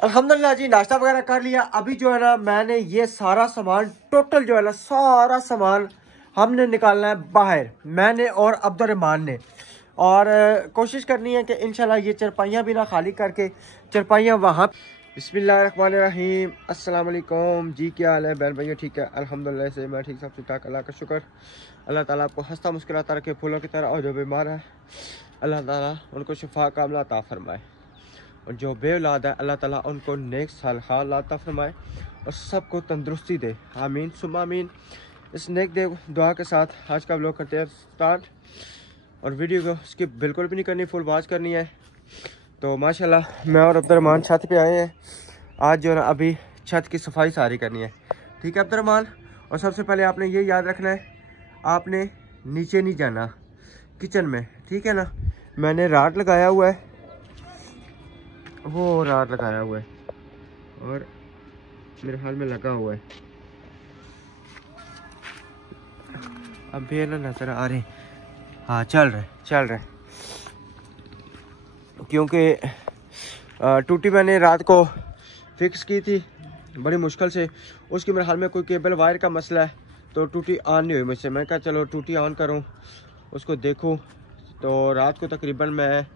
अल्हम्दुलिल्लाह जी, नाश्ता वगैरह कर लिया। अभी जो है ना मैंने ये सारा सामान टोटल जो है ना सारा सामान हमने निकालना है बाहर, मैंने और अब्दुर्रहमान ने। और कोशिश करनी है कि इंशाल्लाह ये चरपाइयाँ भी ना खाली करके चरपाइयाँ वहाँ। बिस्मिल्लाहिर्रहमानिर्रहीम, अस्सलाम वालेकुम जी। क्या हाल है बहन भैया? ठीक है अल्हम्दुलिल्लाह से मैं ठीक, सबसे ठाक, अल्लाह का शुक्र। अल्लाह ताला आपको हंसता मुस्कुराता रखे फूलों की तरह, और जो बीमार है अल्लाह ताला उनको शिफा कामला अता फरमाए, और जो बेऔलाद है अल्लाह ताला उनको नेक सालहा अता फरमाए और सबको तंदुरुस्ती दे। आमीन सुम्मा आमीन। इस नेक दे दुआ के साथ आज का व्लॉग करते हैं स्टार्ट, और वीडियो को स्किप बिल्कुल भी नहीं करनी, फुल वॉच करनी है। तो माशाल्लाह मैं और अब्दुर्रहमान छत पे आए हैं। आज जो है ना अभी छत की सफाई सारी करनी है, ठीक है अब्दुर्रहमान? और सबसे पहले आपने ये याद रखना है, आपने नीचे नहीं जाना किचन में, ठीक है ना? मैंने राड लगाया हुआ है, वो राड लगाया हुआ है और मेरे हाल में लगा हुआ है। अब भी ना नजर आ रहे, हाँ चल रहे क्योंकि टूटी मैंने रात को फिक्स की थी बड़ी मुश्किल से। उसकी मेरे हाल में कोई केबल वायर का मसला है, तो टूटी ऑन नहीं हुई मुझसे। मैं कहा चलो टूटी ऑन करूं, उसको देखूं। तो रात को तकरीबन मैं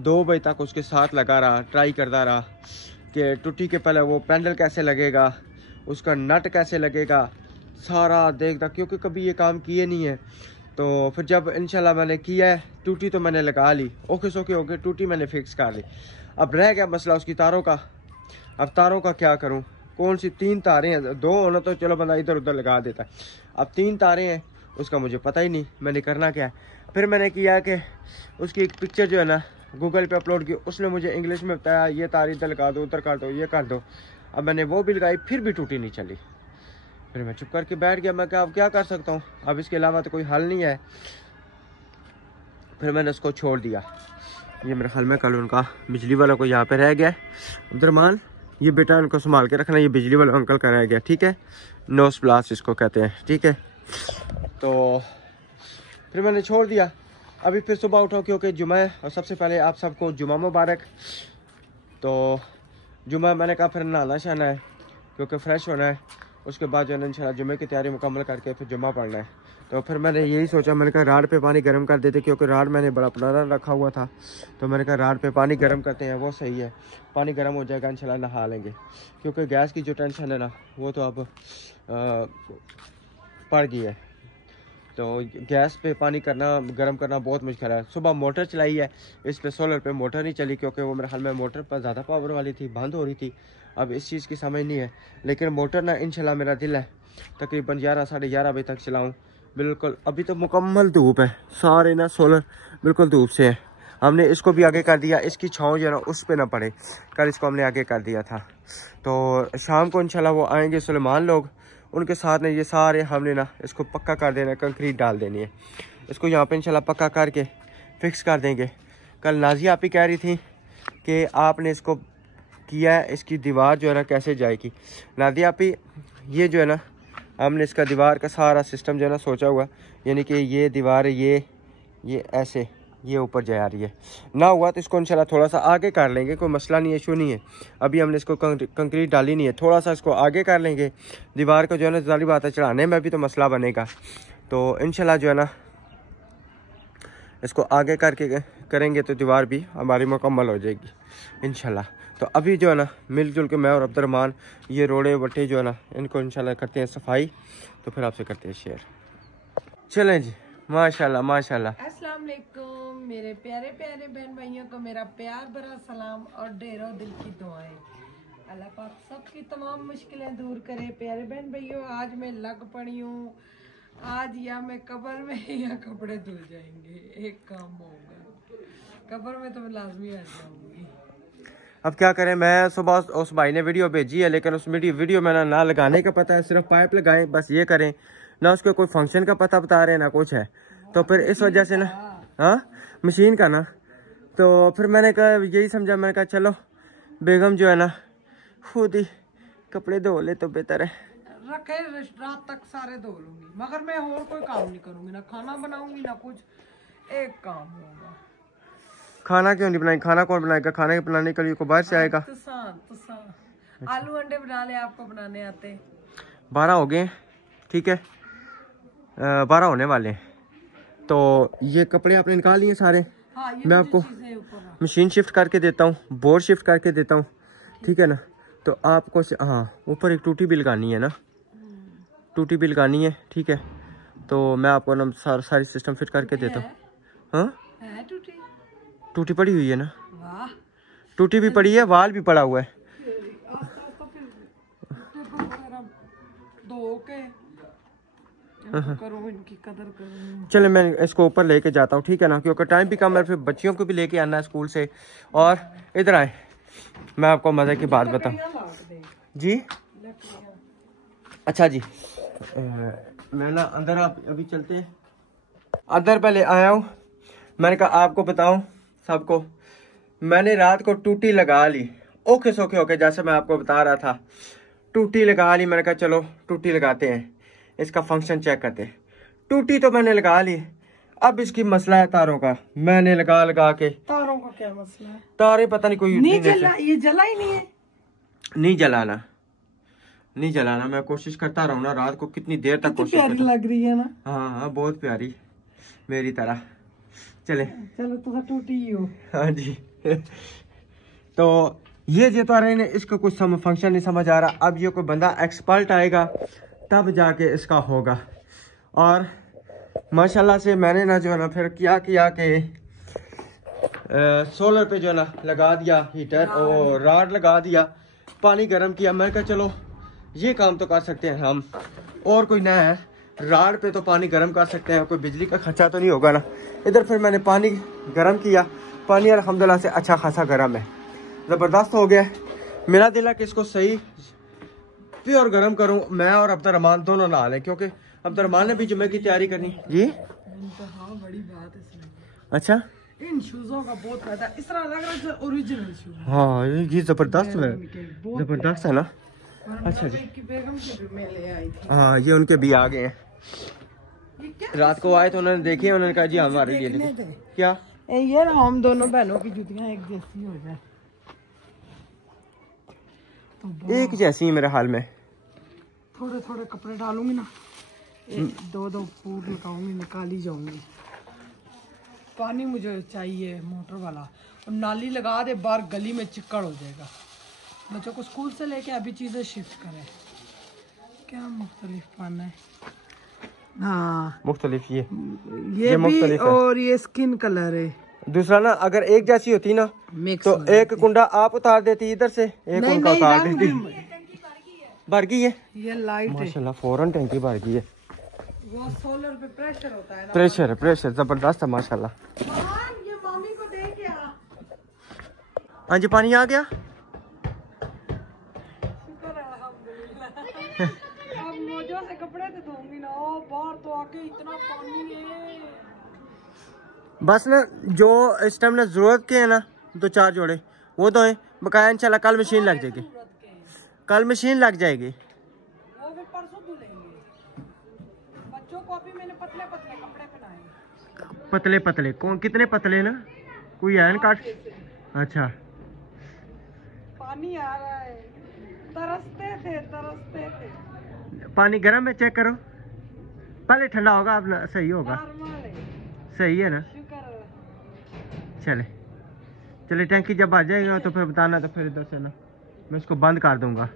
2 बजे तक उसके साथ लगा रहा, ट्राई करता रहा कि टूटी के पहले वो पैडल कैसे लगेगा, उसका नट कैसे लगेगा, सारा देखता, क्योंकि कभी ये काम किए नहीं है। तो फिर जब इंशाल्लाह मैंने किया है, टूटी तो मैंने लगा ली, ओके सोके होके टूटी मैंने फिक्स कर ली। अब रह गया मसला उसकी तारों का। अब तारों का क्या करूं, कौन सी 3 तारें हैं? 2 होना तो चलो बंदा इधर उधर लगा देता है, अब 3 तारें हैं, उसका मुझे पता ही नहीं मैंने करना क्या है। फिर मैंने किया कि उसकी एक पिक्चर जो है ना गूगल पे अपलोड की, उसने मुझे इंग्लिश में बताया ये तार इधर लगा दो, उधर कर दो, ये कर दो। अब मैंने वो भी लगाई, फिर भी टूटी नहीं चली। फिर मैं चुप करके बैठ गया, मैं क्या अब क्या कर सकता हूँ, अब इसके अलावा तो कोई हल नहीं है। फिर मैंने उसको छोड़ दिया। ये मेरे ख्याल में कल उनका बिजली वाला को यहाँ पे रह गया है। अब्दुर्रहमान ये बेटा उनको संभाल के रखना, ये बिजली वाला अंकल का रह गया, ठीक है? नोस प्लास इसको कहते हैं, ठीक है? तो फिर मैंने छोड़ दिया। अभी फिर सुबह उठो क्योंकि जुमा है, और सबसे पहले आप सबको जुमा मुबारक। तो जुमा मैंने कहा फिर नहाना शहाना है क्योंकि फ्रेश होना है, उसके बाद जो है इंशाल्लाह जुमे की तैयारी मुकम्मल करके फिर जुमा पढ़ना है। तो फिर मैंने यही सोचा, मैंने कहा राड पे पानी गर्म कर देते, क्योंकि राड मैंने बड़ा पुराना रखा हुआ था। तो मैंने कहा राड पे पानी गर्म करते हैं, वो सही है, पानी गर्म हो जाएगा इंशाल्लाह नहा लेंगे। क्योंकि गैस की जो टेंशन है ना वो तो अब पड़ गई है। तो गैस पे पानी करना गर्म करना बहुत मुश्किल है। सुबह मोटर चलाई है, इस पे सोलर पे मोटर नहीं चली, क्योंकि वो मेरे ख्याल में मोटर पर ज़्यादा पावर वाली थी, बंद हो रही थी। अब इस चीज़ की समझ नहीं है, लेकिन मोटर ना इंशाल्लाह मेरा दिल है तकरीबन 11 साढ़े 11 बजे तक चलाऊँ बिल्कुल। अभी तो मुकम्मल धूप है, सारे ना सोलर बिल्कुल धूप से है। हमने इसको भी आगे कर दिया, इसकी छाँव जो है ना उस पर ना पड़े, कल इसको हमने आगे कर दिया था। तो शाम को इंशाल्लाह वो आएंगे सुलेमान लोग, उनके साथ ने ये सारे हमने ना इसको पक्का कर देना है, कंक्रीट डाल देनी है इसको यहाँ पे इंशाल्लाह पक्का करके फिक्स कर देंगे। कल नाजिया आप ही कह रही थी कि आपने इसको किया है, इसकी दीवार जो है ना कैसे जाएगी। नाजिया आप ही, ये जो है ना हमने इसका दीवार का सारा सिस्टम जो है ना सोचा हुआ, यानी कि ये दीवार ये ऐसे ये ऊपर जा रही है ना, हुआ तो इसको इंशाल्लाह थोड़ा सा आगे कर लेंगे, कोई मसला नहीं है, इशू नहीं है। अभी हमने इसको कंक्रीट डाली नहीं है, थोड़ा सा इसको आगे कर लेंगे। दीवार को जो है ना ज़ाहिर बात है चढ़ाने में भी तो मसला बनेगा, तो इंशाल्लाह जो है ना इसको आगे करके करेंगे तो दीवार भी हमारी मुकम्मल हो जाएगी इंशाल्लाह। तो अभी जो है ना मिलजुल के मैं और अब्दुर्रहमान ये रोड़े वट्टे जो है ना इनको इंशाल्लाह करते हैं सफाई, तो फिर आपसे करते हैं शेयर। चलें जी, माशाल्लाह माशाल्लाह। अस्सलाम वालेकुम मेरे प्यारे प्यारे बहन भाइयों को मेरा प्यार भरा सलाम और ढेरों दिल की दुआएं। अल्लाह पाक सबकी तमाम मुश्किलें दूर करे। प्यारे बहन भाइयों, आज मैं लग पड़ी हूँ, आज या मैं कब्र में या कपड़े धुल जाएंगे, एक काम होगा। कब्र में तो मैं लाजमी आ जाऊंगी। अब क्या करें, मैं सुबह उस भाई ने वीडियो भेजी है, लेकिन उस वीडियो में ना लगाने का पता है, सिर्फ पाइप लगाएं बस ये करें ना, उसके कोई फंक्शन का पता बता रहे हैं ना कुछ है। तो फिर इस वजह से ना, हाँ मशीन का ना, तो फिर मैंने कहा यही समझा, मैंने कहा चलो बेगम जो है ना खुद ही कपड़े धो ले तो बेहतर है। रखे रात तक सारे धो लूंगी, मगर मैं और कोई काम नहीं करूंगी, ना खाना बनाऊंगी ना कुछ, एक काम होगा। खाना क्यों नहीं बनाएंगे, खाना कौन बनाएगा? खाने के बनाने के लिए को बाहर से आएगा। तुसा आलू अंडे बना ले, आपको बनाने आते हैं। 12 हो गए, ठीक है, 12 होने वाले हैं। तो ये कपड़े आपने निकाल लिए सारे। हाँ, ये मैं आपको ऊपर मशीन शिफ्ट करके देता हूँ, बोर्ड शिफ्ट करके देता हूँ, ठीक है ना। तो आपको हाँ ऊपर एक टूटी भी लगानी है ना, टूटी भी लगानी है, ठीक है। तो मैं आपको ना सारी सिस्टम फिट करके देता हूँ। हाँ टूटी पड़ी हुई है ना, वाह, टूटी भी पड़ी है, वाल भी पड़ा हुआ है। करो इनकी कदर करो। चले मैं इसको ऊपर लेके जाता हूँ, ठीक है ना, क्योंकि टाइम भी कम है, फिर बच्चियों को भी लेके आना है स्कूल से। और इधर आए, मैं आपको मज़े की बात बताऊँ जी। अच्छा जी, मैं ना अंदर, आप अभी चलते हैं अंदर। पहले आया हूँ, मैंने कहा आपको बताऊँ सबको, मैंने रात को टूटी लगा ली, ओके सोके ओके, जैसे मैं आपको बता रहा था, टूटी लगा ली। मैंने कहा चलो टूटी लगाते हैं, इसका फंक्शन चेक करते हैं। टूटी तो मैंने लगा ली, अब इसकी मसला है तारों का। मैंने लगा के, तारों का क्या मसला है? तारे पता नहीं कोई नहीं जला, ये जला ही नहीं है। नहीं जलाना, मैं कोशिश करता रहूँ ना, रात को कितनी देर तक कोशिश प्यारी लग रही है ना। हाँ बहुत प्यारी, मेरी तरह। चले चलो तो टूटी ही हो। हाँ जी। तो ये तो आ रहे हैं, इसका कुछ फंक्शन नहीं समझ आ रहा। अब ये कोई बंदा एक्सपर्ट आएगा तब जाके इसका होगा। और माशाल्लाह से मैंने ना जो है ना फिर क्या किया कि सोलर पे जो है ना लगा दिया हीटर और राड लगा दिया, पानी गर्म किया। मैं कहा चलो ये काम तो कर सकते हैं हम, और कोई ना है, राड पे तो पानी गर्म कर सकते हैं, कोई बिजली का खर्चा तो नहीं होगा ना। इधर फिर मैंने पानी गर्म किया, पानी अल्हम्दुलिल्लाह से अच्छा खासा गर्म है, ज़बरदस्त हो गया। मेरा दिल है कि इसको सही प्योर गर्म करूं, मैं और अब्दुर्रहमान दोनों नहा लें, क्योंकि अब्दुर्रहमान ने भी जुम्मे की तैयारी करनी जी। हाँ बड़ी बात है इसमें। अच्छा, इन शूज़ों का बहुत फायदा, इस तरह लग रहा है ओरिजिनल शूज। हाँ ये ज़बरदस्त है, ज़बरदस्त है ना। अच्छा जी, बेगम की मैं ले आई थी। हाँ ये उनके भी आ गए हैं, रात को आए तो उन्होंने देखे, उन्होंने कहा जी हमारे लिए क्या ये ना हम दोनों बहनों की जुतियां एक जैसी हो जाए तो एक जैसी मेरे हाल में। थोड़े थोड़े कपड़े डालूंगी ना, दो पूर लगाऊंगी, निकाली जाऊंगी। पानी मुझे चाहिए मोटर वाला, और नाली लगा दे, बाहर गली में चिक्कड़ हो जाएगा। बच्चों को स्कूल से लेके अभी चीजें शिफ्ट करें, क्या मुख्तलिफ पाना है। हाँ मुख्तलिफ, ये भी मुख्तलिफ है। और ये स्किन कलर है। दूसरा ना अगर एक जैसी होती ना तो एक कुंडा आप उतार देती इधर से, एक उनका उतार देती। भर गई है ये लाइट माशाल्लाह, फौरन टंकी भर गई है। वो सोलर पे प्रेशर होता है ना, प्रेशर जबरदस्त है माशाल्लाह। ये मामी को दे के आ। हाँ जी पानी आ गया। शुक्र अल्हम्दुलिल्लाह। अब मोजों से कपड़े तो धोऊंगी ना, ओ बाहर तो आके इतना पानी है। बस ना जो इस टाइम ना जरूरत के है ना 2-4 जोड़े वो तो है, बकाया इंशाल्लाह कल मशीन लग जाएगी, कल मशीन लग जाएगी। वो भी परसों धुलेंगे। बच्चों को अभी मैंने पतले पतले कपड़े पहनाए। पतले पतले कौन, कितने पतले ना, कोई है ना काट। अच्छा पानी आ रहा है, तरसते थे। पानी गर्म है, चेक करो, पहले ठंडा होगा अब सही होगा, सही है ना। चले टैंकी जब आ जाएगा तो फिर बताना, तो फिर इधर से ना मैं इसको बंद कर दूंगा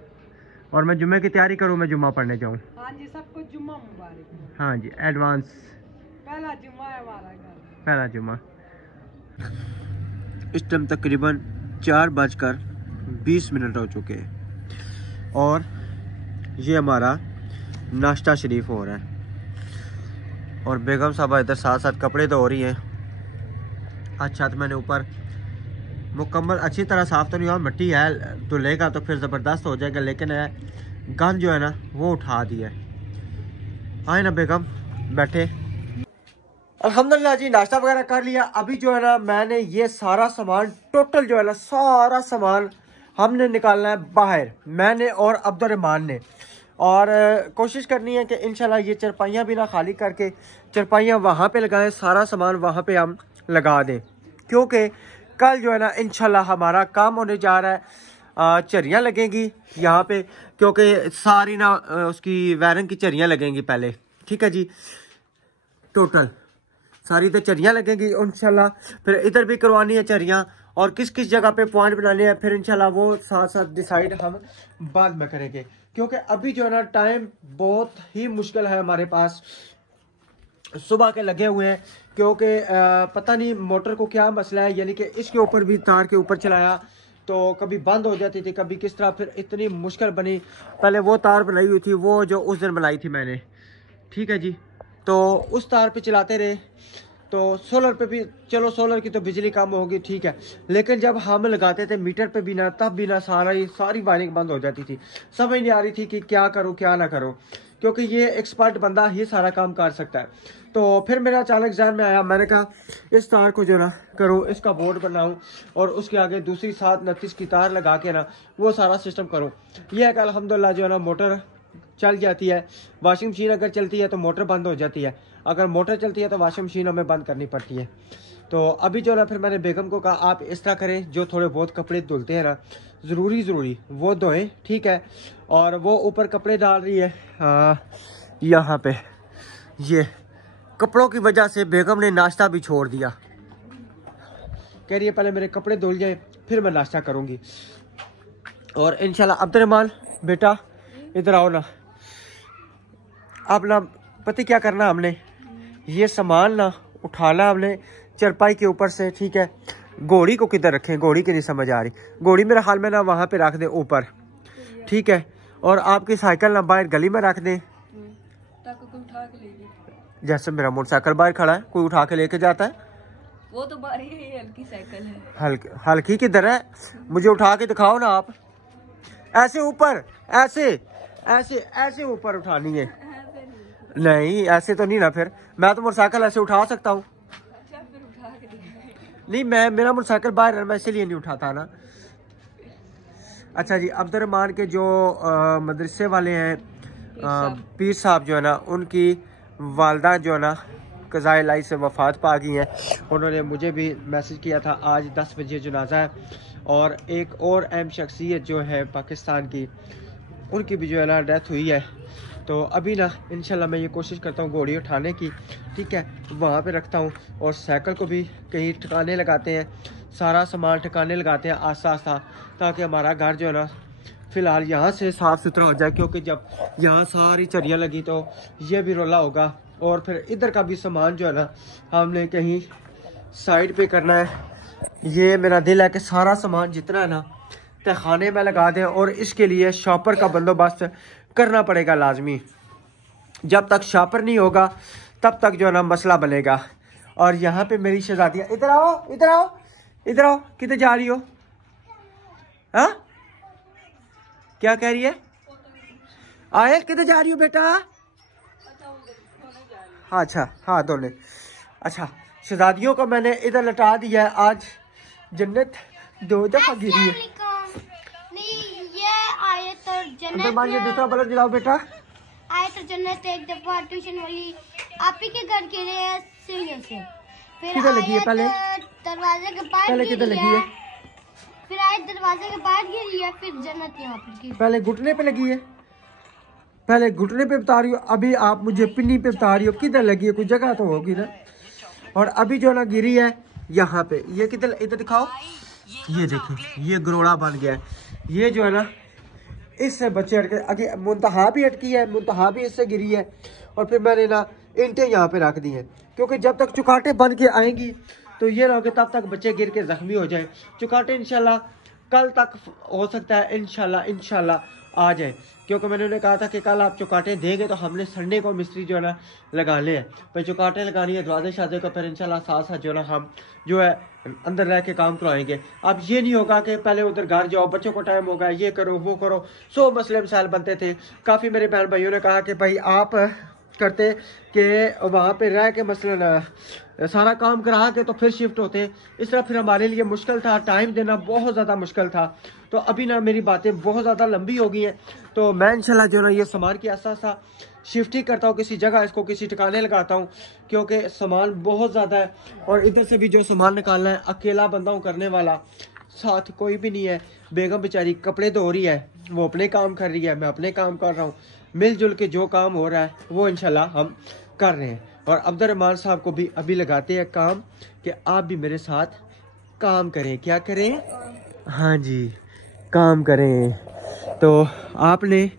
और मैं जुम्मे की तैयारी करूँ, मैं जुम्मा पढ़ने जाऊँ। हाँ जी, सबको जुम्मा मुबारक। हाँ जी एडवांस, पहला जुम्मा है हमारा घर, पहला जुम्मा। इस टाइम तकरीबन 4:20 हो चुके हैं और ये हमारा नाश्ता शरीफ हो रहा है और बेगम साहबा इधर साथ साथ कपड़े धो रही हैं। अच्छा तो मैंने ऊपर मुकम्मल अच्छी तरह साफ़ तो नहीं हुआ, मिट्टी है तो लेगा तो फिर ज़बरदस्त हो जाएगा, लेकिन गंद जो है ना वो उठा दिया है। आए ना बेगम बैठे। अल्हम्दुलिल्लाह जी नाश्ता वगैरह कर लिया। अभी जो है ना मैंने ये सारा सामान टोटल जो है ना सारा सामान हमने निकालना है बाहर, मैंने और अब्दुर्रहमान ने, और कोशिश करनी है कि इंशाल्लाह ये चरपाइयाँ भी ना खाली करके चरपाइयाँ वहाँ पे लगाएं, सारा सामान वहाँ पे हम लगा दें, क्योंकि कल जो है ना इंशाल्लाह हमारा काम होने जा रहा है चरियाँ लगेंगी यहाँ पे, क्योंकि सारी ना उसकी वायरिंग की चरियाँ लगेंगी पहले, ठीक है जी। टोटल सारी तो चरियाँ लगेंगी इंशाल्लाह। फिर इधर भी करवानी है चरियाँ, और किस किस जगह पे पॉइंट बनाने हैं फिर इंशाल्लाह वो साथ साथ डिसाइड हम बाद में करेंगे, क्योंकि अभी जो है ना टाइम बहुत ही मुश्किल है हमारे पास, सुबह के लगे हुए हैं, क्योंकि पता नहीं मोटर को क्या मसला है, यानी कि इसके ऊपर भी तार के ऊपर चलाया तो कभी बंद हो जाती थी, कभी किस तरह, फिर इतनी मुश्किल बनी। पहले वो तार बनाई हुई थी, वो जो उस दिन बनाई थी मैंने, ठीक है जी। तो उस तार पे चलाते रहे, तो सोलर पे भी चलो, सोलर की तो बिजली कम होगी ठीक है, लेकिन जब हम लगाते थे मीटर पे भी ना, तब भी ना सारी वायरिंग बंद हो जाती थी। समझ नहीं आ रही थी कि क्या करूं क्या ना करूं, क्योंकि ये एक्सपर्ट बंदा ही सारा काम कर सकता है। तो फिर मेरा अचानक ध्यान में आया, मैंने कहा इस तार को जो ना करूँ, इसका बोर्ड बनाऊँ और उसके आगे दूसरी 729 की तार लगा के ना वो सारा सिस्टम करूँ। यह है कि अल्हम्दुलिल्लाह जो है ना मोटर चल जाती है। वॉशिंग मशीन अगर चलती है तो मोटर बंद हो जाती है, अगर मोटर चलती है तो वॉशिंग मशीन हमें बंद करनी पड़ती है। तो अभी जो ना फिर मैंने बेगम को कहा आप इस तरह करें, जो थोड़े बहुत कपड़े धुलते हैं ना ज़रूरी वो धोएं, ठीक है। और वो ऊपर कपड़े डाल रही है यहाँ पे, ये कपड़ों की वजह से बेगम ने नाश्ता भी छोड़ दिया, कह रही है पहले मेरे कपड़े धुल जाए फिर मैं नाश्ता करूँगी। और इंशाल्लाह अब्दुर्रहमान बेटा इधर आओ ना, अब ना पता क्या करना हमने, ये सामान ना उठाना हमने चरपाई के ऊपर से, ठीक है। घोड़ी को किधर रखें, घोड़ी की नहीं समझ आ रही, घोड़ी मेरे हाल में ना वहाँ पे रख दें ऊपर, ठीक है। और आपकी साइकिल ना बाहर गली में रख दें, जैसे मेरा मोटरसाइकिल बाहर खड़ा है कोई उठा के लेके जाता है, वो तो बाहर ही हल्की साइकिल है। हल्की किधर है, मुझे उठा के दिखाओ ना आप, ऐसे ऊपर, ऐसे ऐसे ऐसे ऊपर उठानी है, नहीं ऐसे तो नहीं ना, फिर मैं तो मोटरसाइकिल ऐसे उठा सकता हूँ। नहीं मेरा मोटरसाइकिल बाहर है, मैं इसलिए नहीं उठाता ना। अच्छा जी, अब्दुर्रहमान के जो मदरसे वाले हैं पीर साहब जो है ना, उनकी वालदा जो है ना कज़ाए लाई से वफ़ात पा गई हैं। उन्होंने मुझे भी मैसेज किया था आज 10 बजे जनाजा है, और एक और अहम शख्सियत जो है पाकिस्तान की, उनकी भी जो है ना डेथ हुई है। तो अभी ना इंशाल्लाह मैं ये कोशिश करता हूँ घोड़ी उठाने की, ठीक है, वहाँ पे रखता हूँ, और साइकिल को भी कहीं ठिकाने लगाते हैं, सारा सामान ठिकाने लगाते हैं आस्ता आस्ता, ताकि हमारा घर जो है ना फ़िलहाल यहाँ से साफ़ सुथरा हो जाए, क्योंकि जब यहाँ सारी चरियाँ लगी तो ये भी रोला होगा, और फिर इधर का भी सामान जो है ना हमने कहीं साइड पे करना है। ये मेरा दिल है कि सारा सामान जितना है ना तहखाने में लगा दें, और इसके लिए शॉपर का बंदोबस्त करना पड़ेगा लाजमी। जब तक शॉपर नहीं होगा तब तक जो है ना मसला बनेगा। और यहाँ पे मेरी शहजादियाँ, इधर आओ इधर आओ इधर आओ, किधर जा रही हो, हाँ क्या कह रही है आयल, किधर जा रही हो बेटा, हाँ अच्छा हाँ दोनों, अच्छा शहजादियों को मैंने इधर लटा दिया है। आज जन्नत 2 दफा गिरी है, ये दूसरा बल्ब जलाओ बेटा, आयत जन्नत एक दफा ट्यूशन वाली आप ही के घर के लिए सीढ़ियों से, फिर किधर लगी है पहले, दरवाजे के पास पहले किधर लगी है, फिर आयत दरवाजे के पास गिरी है, फिर जन्नत यहाँ पर गिरी, पहले घुटने पे लगी है, पहले घुटने पे बता रही हो, अभी आप मुझे पिन्नी पे बता रही हो, किधर लगी है, कोई जगह तो होगी ना। और अभी जो ना गिरी है यहाँ पे, ये किधर, इधर दिखाओ, ये देखिए ये गरोड़ा बन गया है, ये जो है ना इससे बच्चे अटके, आगे मुंतहा भी अटकी है, मुंतहा भी इससे गिरी है। और फिर मैंने ना ईंटें यहाँ पे रख दी हैं, क्योंकि जब तक चुकाटे बन के आएंगी तो ये ना हो तब तक बच्चे गिर के जख्मी हो जाए। चुकाटे इंशाल्लाह कल तक हो सकता है, इंशाल्लाह आ जाए, क्योंकि मैंने उन्हें कहा था कि कल आप चुकाटे देंगे तो हमने संडे को मिस्त्री जो है ना लगाने हैं, फिर चुकाटे लगानी है दरवाजे शादे को, फिर इंशाल्लाह साथ साथ जो है ना हम जो है अंदर रह के काम करवाएंगे। अब ये नहीं होगा कि पहले उधर घर जाओ, बच्चों को टाइम होगा, ये करो वो करो, 100 मसले मसाइल बनते थे। काफ़ी मेरे बहन भाइयों ने कहा कि भाई आप करते कि वहाँ पे रह के मसलन सारा काम करा के तो फिर शिफ्ट होते, इस तरह फिर हमारे लिए मुश्किल था, टाइम देना बहुत ज़्यादा मुश्किल था। तो अभी ना मेरी बातें बहुत ज़्यादा लंबी हो गई हैं, तो मैं इंशाल्लाह जो ना ये सामान की आसा शिफ्ट ही करता हूँ किसी जगह, इसको किसी ठिकाने लगाता हूँ, क्योंकि सामान बहुत ज़्यादा है। और इधर से भी जो सामान निकालना है अकेला बंदा हूँ करने वाला, साथ कोई भी नहीं है। बेगम बेचारी कपड़े धो रही है, वो अपने काम कर रही है, मैं अपने काम कर रहा हूँ। मिलजुल के जो काम हो रहा है वो इंशाल्लाह हम कर रहे हैं। और अब्दुर्रहमान साहब को भी अभी लगाते हैं काम कि आप भी मेरे साथ काम करें। क्या करें? हाँ जी, काम करें। तो आपने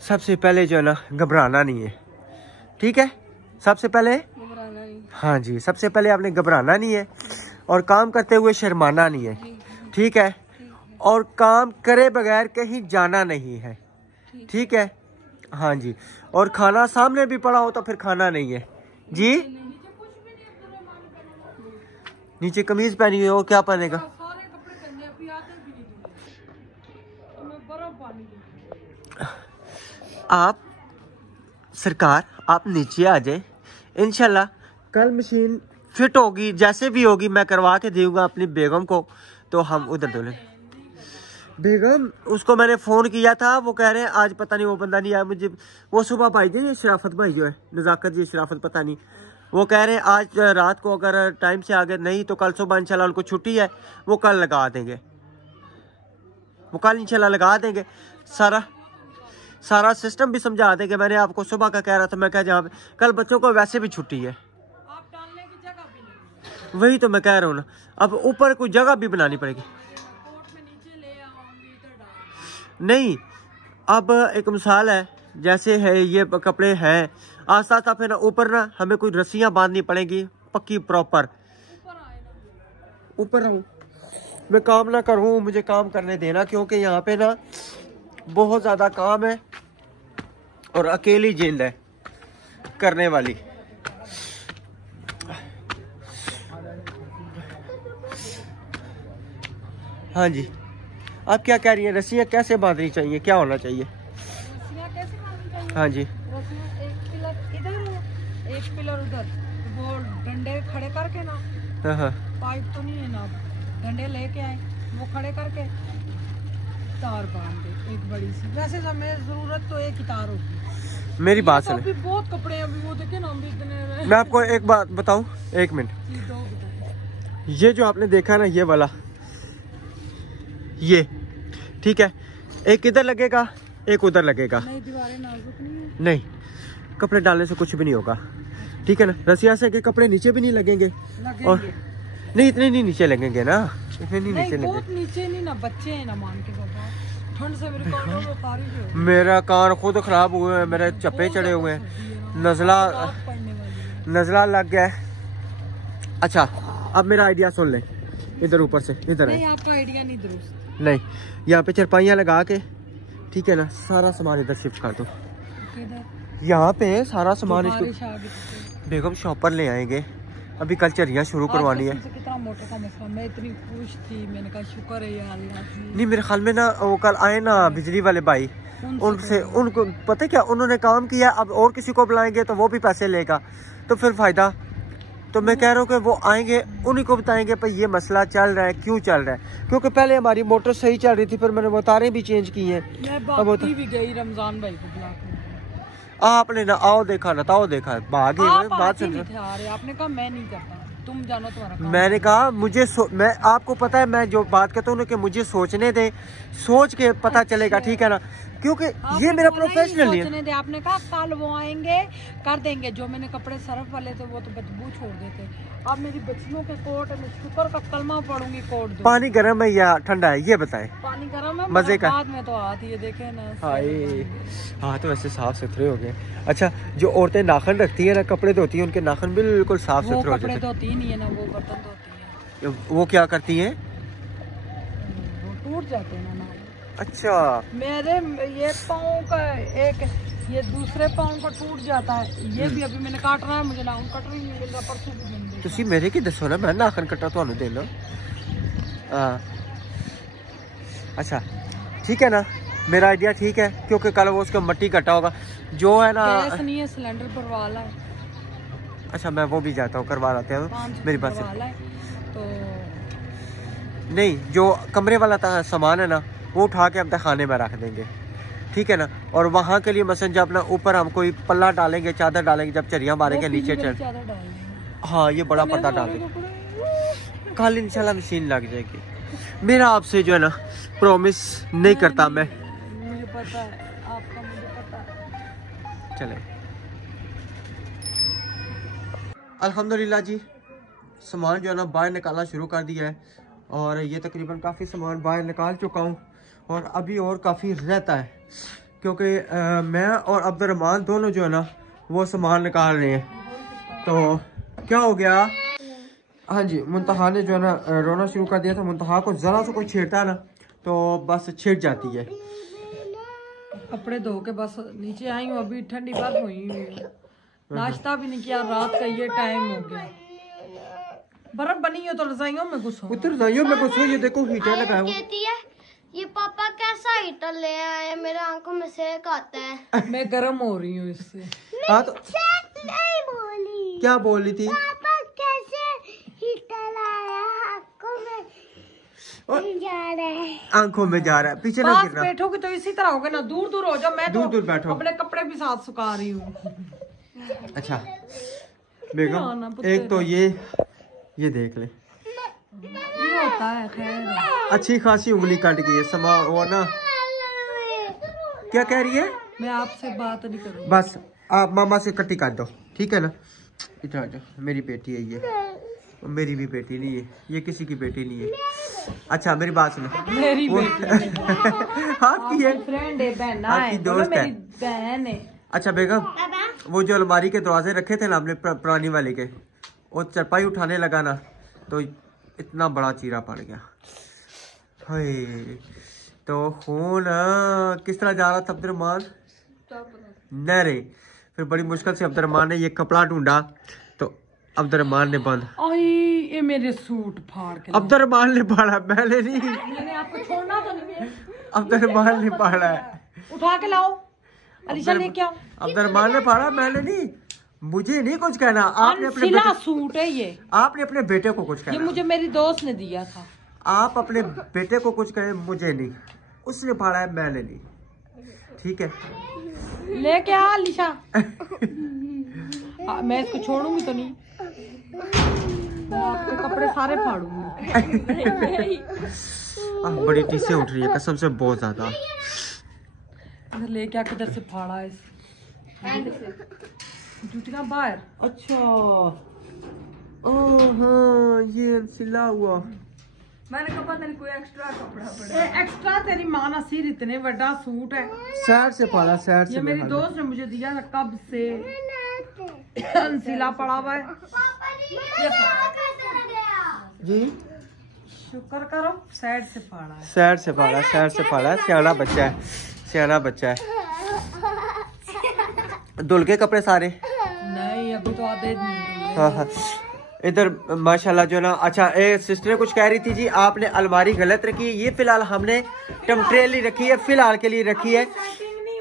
सबसे पहले जो है ना घबराना नहीं है, ठीक है? सबसे पहले घबराना नहीं। हाँ जी, सबसे पहले आपने घबराना नहीं है और काम करते हुए शर्माना नहीं है, ठीक है? और काम करे बगैर कहीं जाना नहीं है, ठीक है? हाँ जी। और खाना सामने भी पड़ा हो तो फिर खाना नहीं है जी। नीचे कमीज पहनी हुई हो, क्या पहनेगा? सारे कपड़े पहने, अभी आते भी नहीं धुले। तो मैं बर्फ पानी की। आप सरकार आप नीचे आ जाए, इंशाल्लाह कल मशीन फिट होगी, जैसे भी होगी मैं करवा के दूंगा अपनी बेगम को, तो हम उधर धुले। बेगम उसको मैंने फ़ोन किया था, वो कह रहे हैं आज पता नहीं वो बंदा नहीं आया मुझे। वो सुबह भाई जी शराफत भाई जो है, नज़ाकत जी शराफत पता नहीं, वो कह रहे हैं आज रात को अगर टाइम से आगे नहीं तो कल सुबह इंशाल्लाह उनको छुट्टी है, वो कल लगा देंगे, वो कल इंशाल्लाह लगा देंगे। सारा सिस्टम भी समझा देंगे। मैंने आपको सुबह का कह रहा था, मैं कह जहाँ कल बच्चों को वैसे भी छुट्टी है, आप डालने की जगह भी नहीं। वही तो मैं कह रहा हूँ ना, अब ऊपर कोई जगह भी बनानी पड़ेगी। कोर्ट में नीचे ले आऊंगी, इधर डाल। नहीं, अब एक मिसाल है, जैसे है ये कपड़े हैं, आस्ता आस्ता फिर ऊपर ना हमें कोई रस्सियाँ बांधनी पड़ेगी पक्की प्रॉपर। ऊपर आए ना। ऊपर रहूँ मैं काम ना करूँ, मुझे काम करने देना, क्योंकि यहाँ पे ना बहुत ज़्यादा काम है और अकेली जिंद है करने वाली। हाँ जी, आप क्या कह रही हैं? रस्सियाँ कैसे बांधनी चाहिए, क्या होना चाहिए? रस्सियाँ कैसे बांधनी चाहिए? हाँ जी, रस्सियाँ एक पिलर इधर, एक पिलर उधर, वो डंडे खड़े करके ना, हाँ हाँ, पाइप तो नहीं है ना, डंडे लेके आए, वो खड़े करके तार बांध दे एक बड़ी सी। वैसे हमें जरूरत तो एक ही तार होगी। मेरी बात तो सुने, अभी बहुत कपड़े हैं, अभी वो देखे ना, अभी इतने मैं आपको एक बात बताऊं, एक मिनट। जी, दो बताओ। ये जो आपने देखा ना, ये वाला, ये ठीक है, एक इधर लगेगा एक उधर लगेगा। नहीं, दीवारें नाजुक नहीं है। नहीं, कपड़े डालने से कुछ भी नहीं होगा, ठीक है ना? रस्सियाँ से के कपड़े नीचे भी नहीं लगेंगे, और लगेंगे। नहीं इतने नहीं नीचे लगेंगे ना, इतने नहीं नीचे नहीं, बहुत लगेंगे। नीचे नहीं ना, बच्चे हैं ना, मान के बाबा ठंड से मेरे कानों में खारिश हो। मेरा कान खुद खराब हुए हैं, मेरे चप्पे चढ़े हुए हैं, नज़ला पड़ने वाली है। नज़ला लग गया है। अच्छा, अब मेरा आइडिया सुन ले, इधर ऊपर से इधर नहीं, है, आपका आइडिया नहीं दुरुस्त। नहीं यहाँ पे चारपाइयाँ लगा के, ठीक है ना, सारा सामान इधर शिफ्ट कर दो। किधर? यहाँ पे सारा सामान इसको बारिश आ गई तो। बेगम शॉपर ले आएंगे, अभी कल चरियाँ शुरू करवानी है। आज कसम से कितना मोटर का मसला, मैं इतनी खुश थी, मैंने कहा शुक्र है या अल्लाह की। नहीं, मेरे ख्याल में ना वो कल आए ना बिजली वाले भाई, उनसे उनको पता है क्या उन्होंने काम किया, अब और किसी को बुलाएंगे तो वो भी पैसे लेगा, तो फिर फायदा। तो मैं कह रहा हूँ कि वो आएंगे, उन्हीं को बताएंगे भाई ये मसला चल रहा है, क्यों चल रहा है, क्योंकि पहले हमारी मोटर सही चल रही थी, फिर मैंने वो तारें भी चेंज की हैं। मैं अब बाकी भी गई रमजान भाई को बुला के। आपने ना आओ देखा ना ताओ देखा, भागे हुए आप बात आते सुन नहीं रहे। थे आ रहे, आपने कहा मैं नहीं करता, तुम जानो तुम्हारा काम। मैंने कहा मुझे मैं आपको पता है, मैं जो बात कहता हूँ कि मुझे सोचने दे, सोच के पता चलेगा, ठीक है ना, क्योंकि ये मेरा प्रोफेशनल है। सोचने दे, आपने कहा कल वो आएंगे कर देंगे। जो मैंने कपड़े सर्फ वाले थे वो तो बदबू छोड़ देते। अब मेरी बच्चियों के कोट, मैं शुक्र का कलमा पढ़ूंगी, कोट दो। पानी गर्म है या ठंडा है ये बताएं? पानी गर्म है, मजे का। बाद में तो हाथ ये देखे ना। हाय, हाथ वैसे साफ सुथरे हो गए। अच्छा, जो औरतें नाखून रखती है ना, कपड़े धोती है, उनके नाखून बिल्कुल साफ वो सुथरे हो कपड़े जाते धोती नहीं है ना, वो बर्तन धोती है। हैं। वो क्या करती हैं? वो टूट जाते हैं ना। अच्छा, मेरे ये पाँव का एक, ये दूसरे पाँव का टूट जाता है, ये भी अभी मैंने काटना है, मुझे नाखून कट रही नहीं मिल रहा, परसों भी मिल रही। तुसी मेरे की दसो ना, मैं नाखून कटा तो देना। अच्छा ठीक है ना, मेरा आइडिया ठीक है, क्योंकि कल वो उसका मट्टी कटा होगा जो है ना। गैस नहीं है, सिलेंडर पर वाला है। अच्छा, मैं वो भी जाता हूँ, करवा लाते हैं 500 मेरी बात से। वाला है तो नहीं, जो कमरे वाला सामान है ना, वो उठा के हम खाने में रख देंगे, ठीक है ना। और वहाँ के लिए मसलन जब अपना ऊपर हम कोई पल्ला डालेंगे, चादर डालेंगे, जब चरियाँ मारेंगे नीचे चढ़, चादर डाल देंगे। हाँ ये बड़ा पर्दा डाल देंगे, कल इंशाल्लाह मशीन लग जाएगी। मेरा आपसे जो है ना प्रॉमिस नहीं करता मैं। मुझे पता है आपका, मुझे पता है। चले अल्हम्दुलिल्लाह जी, सामान जो है ना बाहर निकालना शुरू कर दिया है और ये तकरीबन काफ़ी सामान बाहर निकाल चुका हूँ और अभी और काफ़ी रहता है क्योंकि मैं और अब्दुर्रहमान दोनों जो है ना वो सामान निकाल रहे हैं। तो क्या हो गया, हाँ जी, मुंतहा ने जो है ना रोना शुरू कर दिया था। मुंतहा को ज़रा सा कोई छेड़ता है ना तो बस छिड़ जाती है। कपड़े धो के बस नीचे आई हूँ, अभी ठंडी बर्फ हुई हुई है। नाश्ता भी नहीं किया, रात का ये टाइम हो गया। बर्फ बनी हो तो रजाइयों में घुसो, उधर रजाइयों में घुसो। ये देखो हीटर लगाया हुआ। कहती है ये पापा कैसा हीटर ले आए, मेरे आंखों में सेक आता है। मैं गर्म हो रही हूँ इससे। हाँ तो नहीं बोली, क्या बोल रही थी? पापा कैसे हीटर लाया, आंखों में जा रहा है, आंखों में जा रहा है। पीछे ना पास गिरना। बैठोगे तो इसी तरह होगे ना, दूर दूर हो जाओ। मैं दूर तो दूर बैठो। अपने कपड़े भी साथ सुखा रही हूँ। अच्छा ना, बेगम, पुत्ते एक तो ये देख ले, ये होता है। खैर अच्छी खासी उंगली कट गई है समा और ना। क्या कह रही है? मैं आपसे बात नहीं करूँगी। बस आप मामा से कट्टी काट दो, ठीक है ना। इधर आ जाओ, मेरी बेटी है ये, मेरी भी बेटी नहीं है ये, किसी की बेटी नहीं है। अच्छा मेरी बात सुनो, मेरी बेटी आपकी है, फ्रेंड है, बहन आपकी है, दोस्त है। मेरी बहन है। अच्छा बेगम, वो जो अलमारी के दरवाजे रखे थे ना हमने पुरानी वाले के, वो चरपाई उठाने लगा ना तो इतना बड़ा चीरा पड़ गया। हाय, तो खून किस तरह जा रहा था अब्दुर्रहमान? नहरे। फिर बड़ी मुश्किल से अब्दुर्रहमान ने ये कपड़ा ढूंढा तो अब्दुर्रहमान ने बंद। आई ये मेरे सूट फाड़ के अब्दुर्रहमान ने फाड़ा, मैंने नहीं। मैंने आपको छोड़ना तो नहीं है। अब्दुर्रहमान ने फाड़ा है। उठा के लाओ, अलीशा लेके आओ। अब्दुर्रहमान ने फाड़ा, मैंने नहीं। मुझे नहीं कुछ कहना, आपने अपने सिला सूट है ये, आपने अपने बेटे को कुछ ये कहना। मुझे मेरी दोस्त ने दिया था। आप अपने बेटे को कुछ कहे, मुझे नहीं। उसने फाड़ा है, मैंने नहीं, ठीक है। लेके आ अलीशा। मैं इसको छोड़ूंगी तो नहीं, मैं आपके कपड़े सारे फाड़ूंगी। बड़ी टीसें उठ रही है कसम से, बहुत ज्यादा। इधर लेके आ, किधर से फाड़ा है जूतियां बाहर। अच्छा ओह हाँ, ये सिला हुआ। मैंने कहा पता नहीं कोई एक्स्ट्रा कपड़ा पड़ा। एक्स्ट्रा तेरी माँ ना सिर इतने बड़ा सूट है। सैर से फाड़ा, सैर से। ये मेरी दोस्त ने मुझे दिया था कब से, सिला पड़ा हुआ है। जी शुक्र करो साइड से फाड़ा है। सैर से फाड़ा, सैर से फाड़ा है। सियाना बच्चा है, सियाना बच्चा है। धुल के कपड़े सारे? नहीं अभी तो आधे हाँ हाँ। इधर माशाल्लाह जो ना। अच्छा सिस्टर ने कुछ कह रही थी जी, आपने अलमारी गलत रखी है। ये फिलहाल हमने टेम्परेरी रखी है, फिलहाल के लिए रखी है।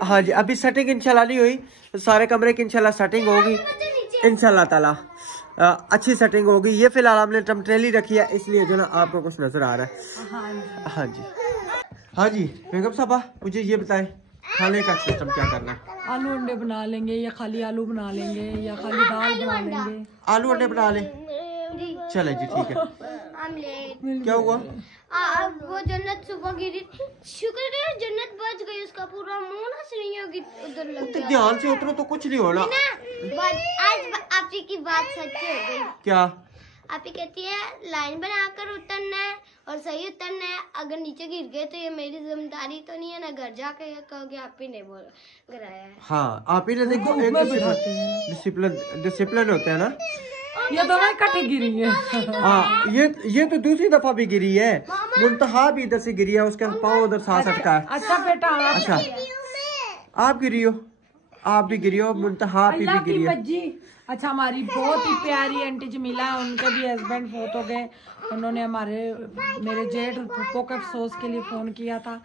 हाँ जी, अभी सेटिंग इंशाल्लाह नहीं हुई, सारे कमरे की इंशाल्लाह सेटिंग होगी इंशाल्लाह ताला। अच्छी सेटिंग होगी। ये फिलहाल हमने टेम्परेरी रखी है, इसलिए जो ना आपको कुछ नजर आ रहा है। हाँ जी हाँ जी। बेगम साहबा मुझे ये बताएं, खाने का सिस्टम क्या करना है? आलू अंडे बना लेंगे या खाली आलू बना लेंगे या खाली दाल बना लेंगे? आलू अंडे बना ले। चले जी ठीक है। क्या हुआ? वो जन्नत सुबह गिरी, शुक्र है जन्नत बच गई, उसका पूरा मुंह ना नहीं होगी उधर लग तो गया। ध्यान से उतरो तो कुछ नहीं होना। आज आपकी की बात सच हो गई। क्या? आप ही कहती है लाइन बनाकर उतरना है और सही उतरना है, अगर नीचे गिर गए तो ये मेरी जिम्मेदारी तो नहीं है ना, घर जाके कहोगे आप ही ने कराया है। हाँ आप ही ने देखो, एक डिसिप्लिन होता है ना। ये दोनों इकट्ठी गिरी है। हाँ ये तो दूसरी दफा भी गिरी है। मुंतहा भी इधर से गिरी है, उसका पाँव उधर सांस अटका है। अच्छा बेटा अच्छा आप गिरी हो, आप भी गिरी हो, मुंतहा भी अल्लाह की गिरी है। मज्जी। अच्छा हमारी बहुत ही प्यारी आंटी जमीला है, उनके भी हस्बैंड फोत हो गए। उन्होंने मेरे जेठ फूफो के अफसोस के लिए फ़ोन किया था,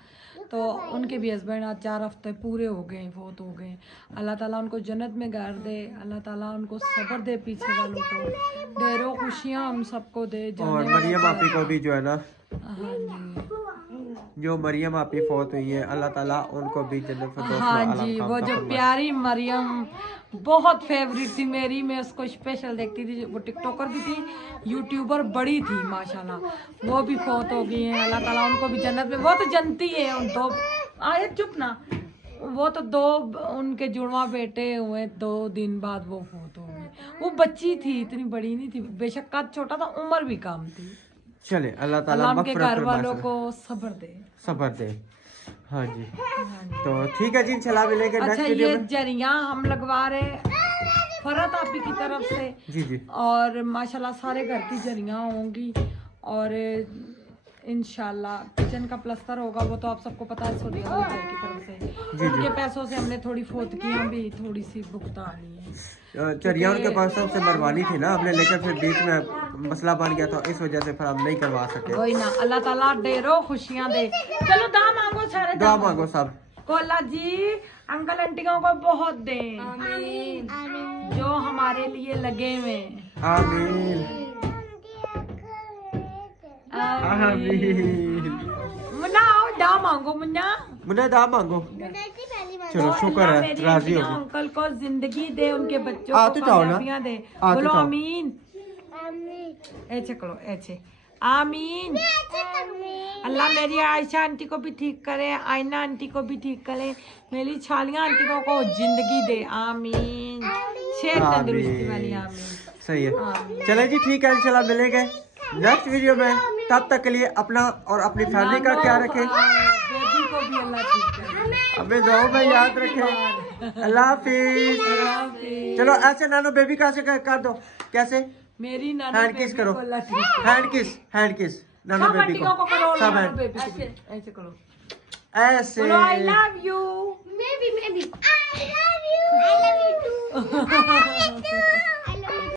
तो उनके भी हस्बैंड आज 4 हफ्ते पूरे हो गए, फोत हो गए। अल्लाह ताला उनको जन्नत में गाड़ दे, अल्लाह ताला उनको सब्र दे, पीछे वालों को ढेरों खुशियाँ हम सबको दे। और मरियम आपी को भी जो है ना। हाँ जी जो मरियम आपकी फौत हुई है, अल्लाह ताला उनको भी जन्नत फिरदौस में हाँ आला जी, मकाम वो अता जो फरमाए। प्यारी मरियम बहुत फेवरेट थी मेरी, मैं उसको स्पेशल देखती थी। वो टिकटॉकर भी थी, यूट्यूबर बड़ी थी माशाल्लाह, वो भी फौत हो गई हैं। अल्लाह ताला उनको भी जन्नत में, वो तो जनती है। उन दो आए चुप ना, वो तो दो उनके जुड़वा बेटे हुए, 2 दिन बाद वो फौत हो गई। वो बच्ची थी, इतनी बड़ी नहीं थी, बेशक कद छोटा था, उम्र भी कम थी। चले अल्लाह ताला अल्लाह उनके मग़फ़िरत घर फरमाए, वालों को सब्र दे। सब्र दे। हाँ जी, तो ठीक है जी, इंशाल्लाह मिलेंगे अच्छा, नेक्स्ट वीडियो ये में। जरिया हम लगवा रहे फरत आपी की तरफ से, जी जी, और माशाल्लाह सारे घर की जरियां होंगी, और इंशाल्लाह किचन का प्लस्तर होगा, वो तो आप सबको पता है, सऊदी अरब की तरफ से उनके पैसों से हमने थोड़ी फोतकियां भी थोड़ी सी भुगतानी है। चरिया उनके पास सबसे मरवानी थी ना हमने, लेकिन फिर बीच में मसला बन गया था, इस वजह से फिर हम नहीं करवा सके। कोई ना, अल्लाह ताला ढेरों खुशियां दे। चलो दुआ मांगो, सारे दुआ मांगो सब को, अल्लाह जी अंकल आंटियों को बहुत दें, जो हमारे लिए लगे हुए। आमीन आमीन। मुन्ना आओ, दुआ मांगो मुन्ना। मुन्ना दुआ मांगो। चलो शुक्र है, मेरी राजी हो आंटियां गई। अंकल को जिंदगी दे, उनके बच्चों आ को तो जाओ ना, कामयाबियां दे। आ तो बोलो जाओ। आमीन। ऐसे करो, ऐसे आमीन। अल्लाह मेरी आयशा आंटी को भी ठीक करे, आयना आंटी को भी ठीक करे, मेरी छालियां आंटियों को जिंदगी दे, आमीन। शेर तंदुरुस्ती वाली, आमीन। सही है, चले जी ठीक है, इंशाल्लाह मिलेंगे नेक्स्ट वीडियो में। तब तक के लिए अपना और अपनी फैमिली का ख्याल रखें, बेबी को भी अल्लाह ठीक करे। हमें दुआ में याद रखें। अल्लाह हाफिज। चलो ऐसे नानो बेबी का ऐसे कर दो, कैसे मेरी नानी हैंड किस बेबी करो, को अल्लाह ठीक करे। हैंड किस नानो सब बेबी आंटियों को को, करो, सब नानो हैंड बेबी को भी। ऐसे करो, ऐसे। बोलो I love you. Maybe. I love you. I love you too.